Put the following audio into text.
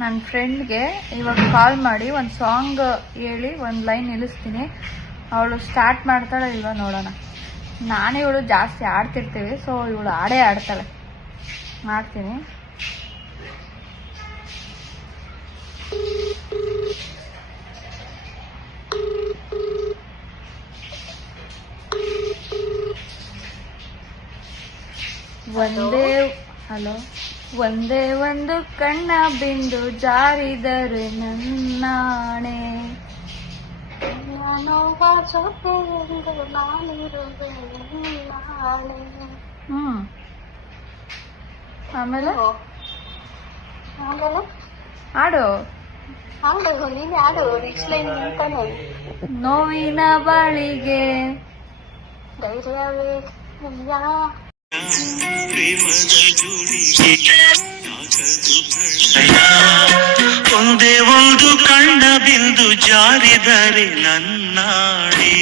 ನನ್ನ ಫ್ರೆಂಡ್ಗೆ ಇವಾಗ ಕಾಲ್ ಮಾಡಿ ಒಂದು ಸಾಂಗ್ ಹೇಳಿ ಒಂದು ಲೈನ್ ನಿಲ್ಲಿಸ್ತೀನಿ. ಅವಳು ಸ್ಟಾರ್ಟ್ ಮಾಡ್ತಾಳೆ ಇಲ್ವಾ ನೋಡೋಣ. ನಾನು ಇವಳು ಜಾಸ್ತಿ ಆಡ್ತಿರ್ತೀವಿ, ಸೊ ಇವಳು ಆಡೇ ಆಡ್ತಾಳೆ. ಮಾಡ್ತೀನಿ. ಹಲೋ. ಒಂದೇ ಒಂದು ಕಣ್ಣ ಬಿಂದು ಜಾರಿದರೆ ನನ್ನಾಣೆ, ಆಮೇಲೆ ಆಡು ನೋವಿನ ಬಾಳಿಗೆ ಒಂದೇ ಒಂದು ಕಣ್ಣ ಬಿಂದು ಜಾರಿದರೆ ನನ್ನಾಣೆ.